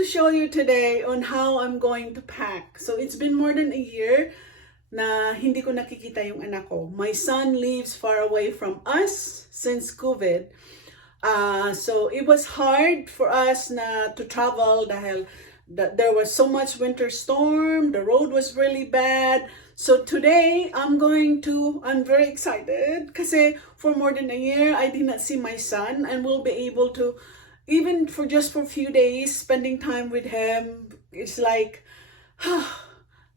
to show you today on how I'm going to pack. So it's been more than a year na hindi ko nakikita yung anak ko. My son lives far away from us since COVID. So it was hard for us to travel dahil there was so much winter storm, the road was really bad. So today, I'm very excited kasi for more than a year, I did not see my son and will be able to, even for just for a few days, spending time with him. It's like,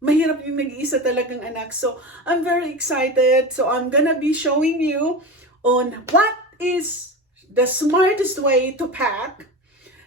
mahirap yung nag-iisa talagang anak. So I'm very excited. So I'm gonna be showing you on what is the smartest way to pack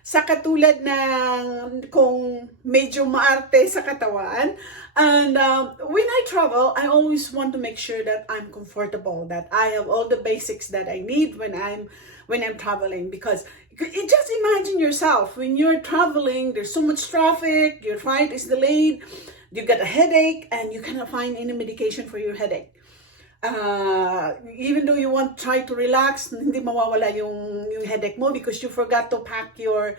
sa katulad ng kung medyo maarte sa katawan. And when I travel, I always want to make sure that I'm comfortable, that I have all the basics that I need when I'm traveling. Because just imagine yourself, when you're traveling, there's so much traffic, your flight is delayed, you get a headache, and you cannot find any medication for your headache. Even though you want to try to relax, hindi mawawala yung headache mo because you forgot to pack your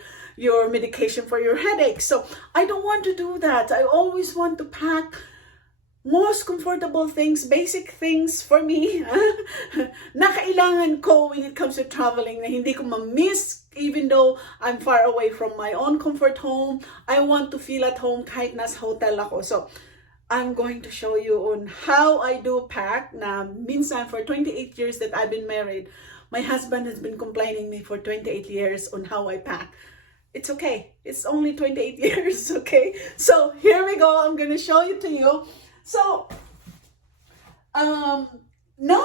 medication for your headache. So I don't want to do that. I always want to pack most comfortable things, basic things for me na kailangan ko when it comes to traveling na hindi ko ma-miss even though I'm far away from my own comfort home. I want to feel at home kahit nasa hotel ako. So I'm going to show you on how I do pack. Na minsan for 28 years that I've been married, my husband has been complaining me for 28 years on how I pack. It's okay. It's only 28 years, okay? So here we go. I'm going to show it to you. So now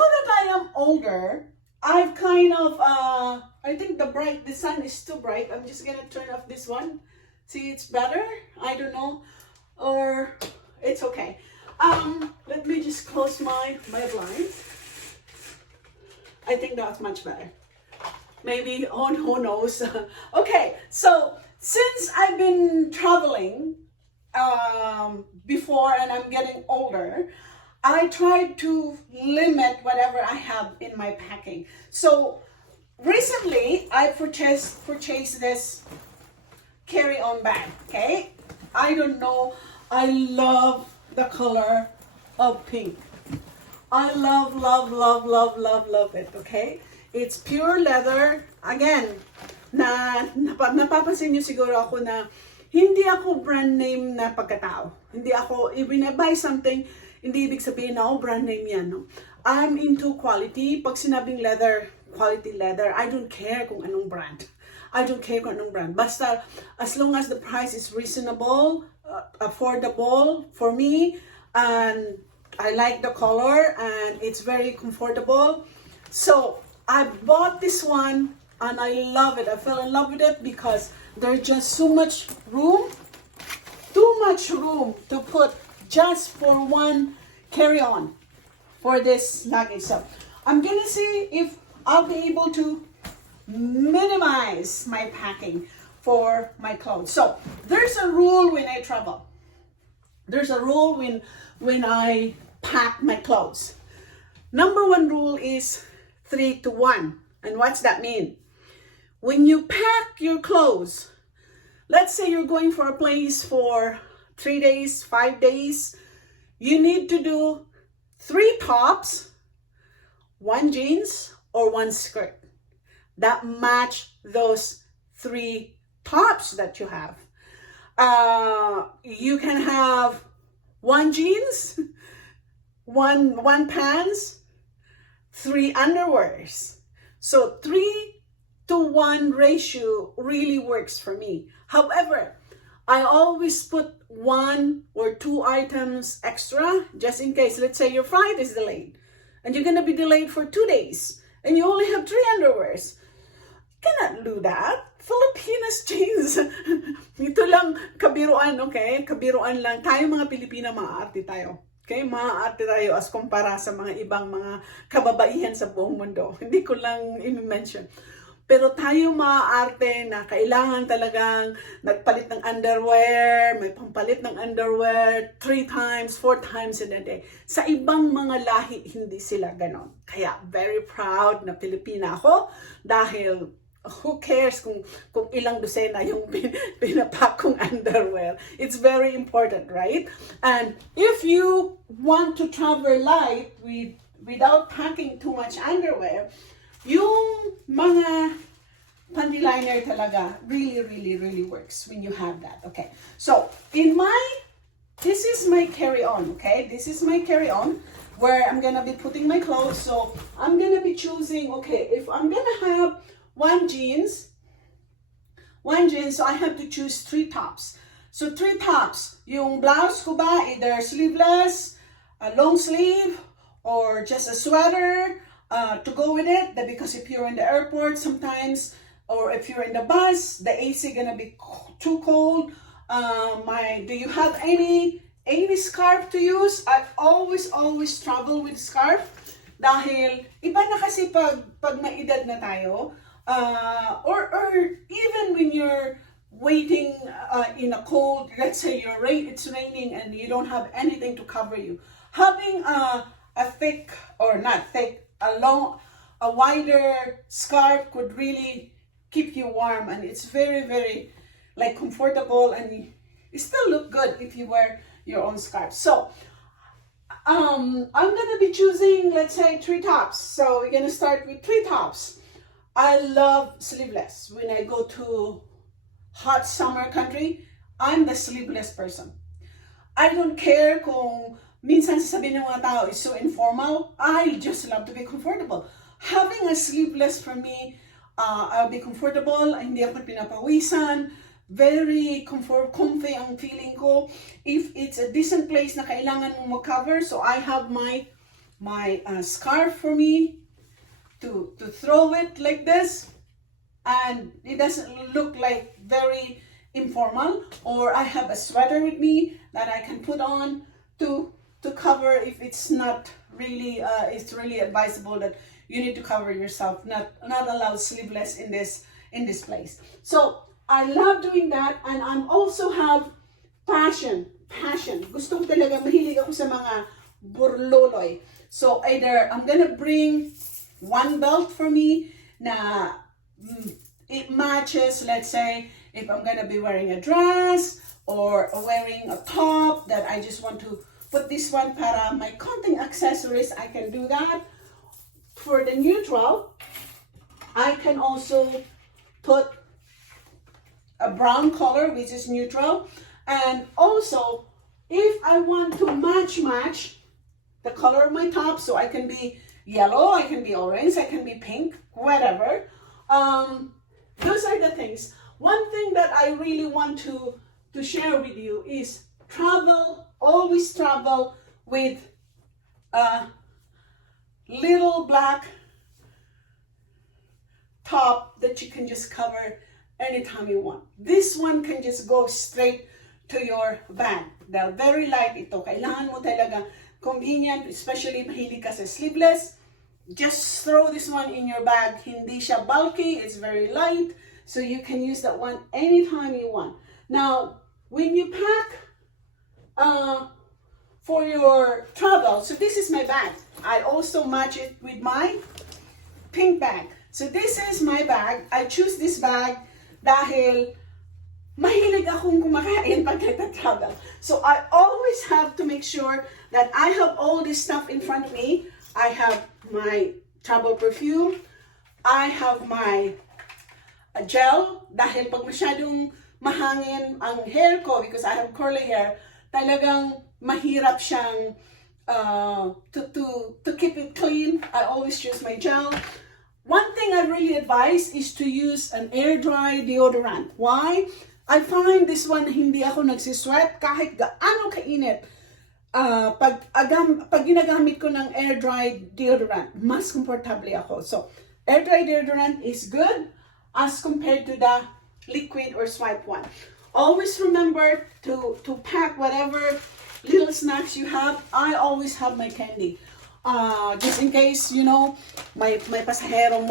that I am older, I've kind of, I think the sun is too bright. I'm just going to turn off this one. See, it's better. I don't know. Or it's okay. Let me just close my blinds. I think that's much better. Maybe, who knows? Okay, so since I've been traveling before and I'm getting older, I try to limit whatever I have in my packing. So recently, I purchased this carry-on bag, okay? I don't know. I love the color of pink. I love it, okay? It's pure leather. Again, napapansin niyo siguro ako na hindi ako brand name na pagkatao. Hindi ako, when I buy something, hindi ibig sabihin na, brand name yan, no? I'm into quality. Pag sinabing leather, quality leather, I don't care kung anong brand. I don't care kung anong brand. Basta, as long as the price is reasonable, affordable for me, and I like the color, and it's very comfortable. So, I bought this one, and I love it. I fell in love with it because there's just so much room, too much room to put just for one carry-on for this luggage. So, I'm gonna see if I'll be able to minimize my packing for my clothes. So there's a rule when I travel. There's a rule when I pack my clothes. Number one rule is 3-1. And what's that mean? When you pack your clothes, let's say you're going for a place for 3 days, 5 days, you need to do 3 tops, 1 jeans, or 1 skirt that match those 3 tops that you have. You can have 1 jeans, one pants, 3 underwears. So 3-to-1 ratio really works for me. However, I always put 1 or 2 items extra just in case. Let's say your flight is delayed and you're gonna be delayed for 2 days and you only have 3 underwears. Cannot do that. Filipinas jeans. Ito lang kabiruan, okay? Kabiruan lang. Tayo mga Pilipina, maaarte tayo. Okay? Maaarte tayo as kumpara sa mga ibang mga kababaihan sa buong mundo. Hindi ko lang i-mention. Pero tayo maaarte na kailangan talagang nagpalit ng underwear, may pampalit ng underwear 3 times, 4 times in a day. Sa ibang mga lahi, hindi sila ganon. Kaya very proud na Pilipina ako dahil who cares kung ilang dosena yung pinapack kong underwear? It's very important, right? And if you want to travel light without packing too much underwear, yung mga panty liner talaga really works when you have that. Okay, so this is my carry-on. Okay, this is my carry-on where I'm gonna be putting my clothes. So I'm gonna be choosing, okay, if I'm gonna have one jeans, so I have to choose 3 tops. So 3 tops. Yung blouse ko ba, either sleeveless, a long sleeve, or just a sweater to go with it. Because if you're in the airport sometimes, or if you're in the bus, the AC gonna be too cold. Do you have any scarf to use? I always travel with scarf dahil iba na kasi pag may edad na tayo, or even when you're waiting in a cold, let's say it's raining and you don't have anything to cover you. Having a thick, or not thick, a wider scarf could really keep you warm, and it's very like comfortable, and you still look good if you wear your own scarf. So I'm gonna be choosing, let's say, 3 tops. So we're gonna start with 3 tops. I love sleeveless. When I go to hot summer country, I'm the sleeveless person. I don't care kung minsan sasabihin ng mga tao is so informal. I just love to be comfortable. Having a sleeveless for me, I'll be comfortable, hindi ako pinapawisan, very comfy ang feeling ko. If it's a decent place na kailangan mong mag-cover, so I have my scarf for me to throw it like this, and it doesn't look like very informal. Or I have a sweater with me that I can put on to cover if it's not really, it's really advisable that you need to cover yourself, not allowed sleeveless in this place. So I love doing that, and I'm also have passion. Gusto ko talaga, mahilig ako sa mga burloloy. So either I'm gonna bring one belt for me na it matches, let's say, if I'm gonna be wearing a dress or wearing a top that I just want to put this one para my konting accessories, I can do that. For the neutral, I can also put a brown color, which is neutral. And also, if I want to match the color of my top, so I can be yellow, I can be orange, I can be pink, whatever. Those are the things. One thing that I really want to share with you is always travel with a little black top that you can just cover anytime you want. This one can just go straight to your bag. They're very light ito. Kailangan mo talaga convenient, especially mahilig ka sa sleeveless. Just throw this one in your bag. Hindi siya bulky, it's very light, so you can use that one anytime you want. Now, when you pack for your travel, so this is my bag. I also match it with my pink bag. So this is my bag. I choose this bag dahil mahilig akong kumakain pag nagta-travel. So I always have to make sure that I have all this stuff in front of me. I have my travel perfume. I have my gel dahil pag masyadong mahangin ang hair ko, because I have curly hair, talagang mahirap siyang to keep it clean. I always use my gel. One thing I really advise is to use an air dry deodorant. Why? I find this one, hindi ako nagsisweat kahit gaano kainit. Pag ginagamit ko ng air dry deodorant, mas komportable ako. So, air dry deodorant is good as compared to the liquid or swipe one. Always remember to pack whatever little snacks you have. I always have my candy. Just in case, may pasaherong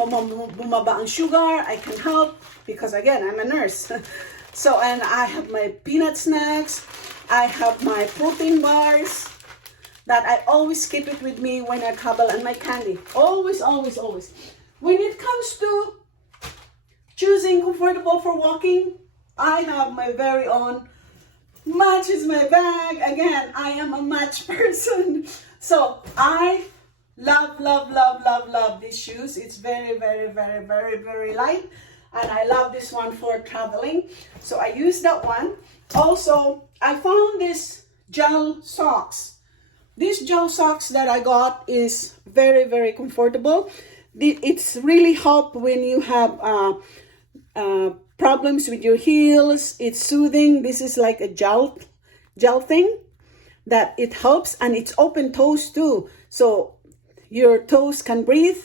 bumaba ang sugar, I can help because again, I'm a nurse. So, and I have my peanut snacks, I have my protein bars that I always keep it with me when I travel, and my candy. Always. When it comes to choosing comfortable for walking, I have my very own Match is my bag. Again, I am a Match person. So I love these shoes. It's very light, and I love this one for traveling. So I use that one. Also, I found this gel socks. These gel socks that I got is very comfortable. It's really help when you have problems with your heels. It's soothing. This is like a gel thing that it helps, and it's open toes too. So your toes can breathe.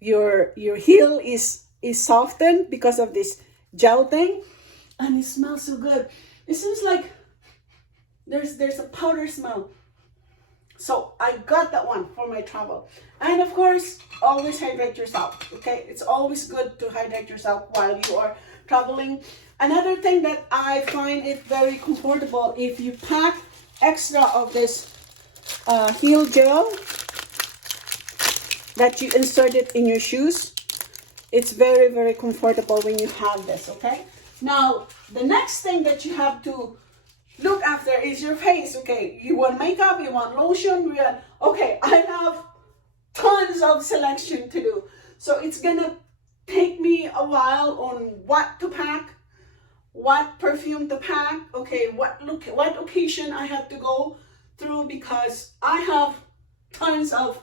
Your heel is softened because of this gel thing, and it smells so good. It seems like there's a powder smell. So I got that one for my travel. And of course, always hydrate yourself, okay? It's always good to hydrate yourself while you are traveling. Another thing that I find it very comfortable, if you pack extra of this heel gel that you insert it in your shoes, it's very comfortable when you have this, okay? Now, the next thing that you have to look after is your face, okay? You want makeup, you want lotion, okay, I have tons of selection to do. So it's gonna take me a while on what to pack, what perfume to pack, okay, what occasion I have to go through, because I have tons of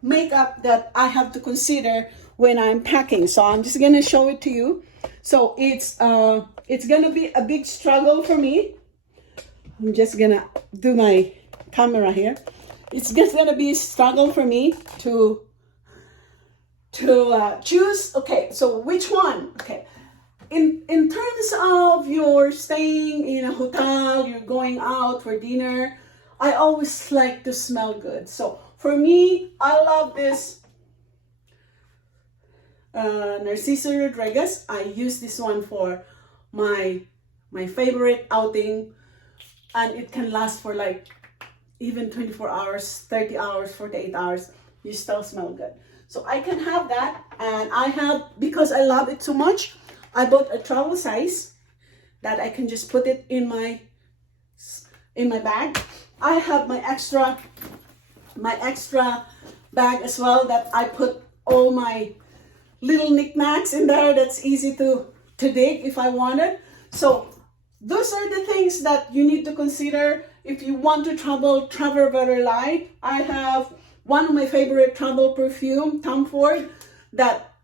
makeup that I have to consider when I'm packing. So I'm just gonna show it to you. So it's gonna be a big struggle for me. I'm just gonna do my camera here. It's just gonna be a struggle for me to choose. Okay, so which one? Okay, in terms of you're staying in a hotel, you're going out for dinner, I always like to smell good. So for me, I love this NURSE-EDUCATOR. I use this one for my favorite outing, and it can last for like even 24 hours, 30 hours, 48 hours. You still smell good. So I can have that, and I have, because I love it so much, I bought a travel size that I can just put it in my bag. I have my extra bag as well that I put all my little knickknacks in there. That's easy to dig if I wanted. So those are the things that you need to consider if you want to travel very light. I have one of my favorite travel perfume, Tom Ford, that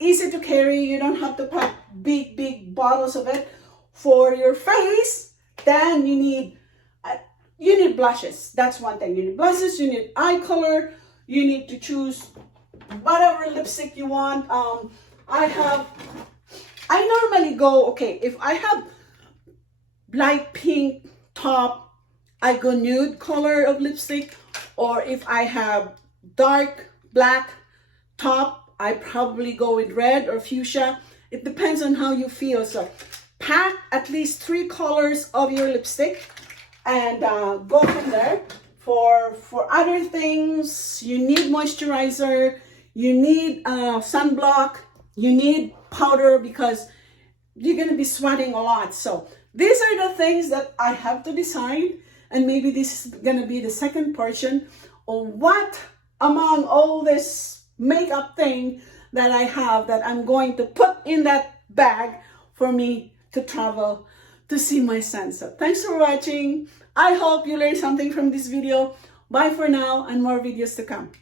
easy to carry. You don't have to pack big bottles of it. For your face, then you need blushes. That's one thing. You need blushes, you need eye color, you need to choose whatever lipstick you want. I normally go, okay, if I have light pink top, I go nude color of lipstick, or if I have dark black top, I probably go with red or fuchsia. It depends on how you feel. So pack at least 3 colors of your lipstick and go from there. For other things, you need moisturizer, you need sunblock, you need powder, because you're going to be sweating a lot. So these are the things that I have to decide, and maybe this is going to be the second portion of what among all this makeup thing that I have that I'm going to put in that bag for me to travel to see my sunset. Thanks for watching. I hope you learned something from this video. Bye for now, and more videos to come.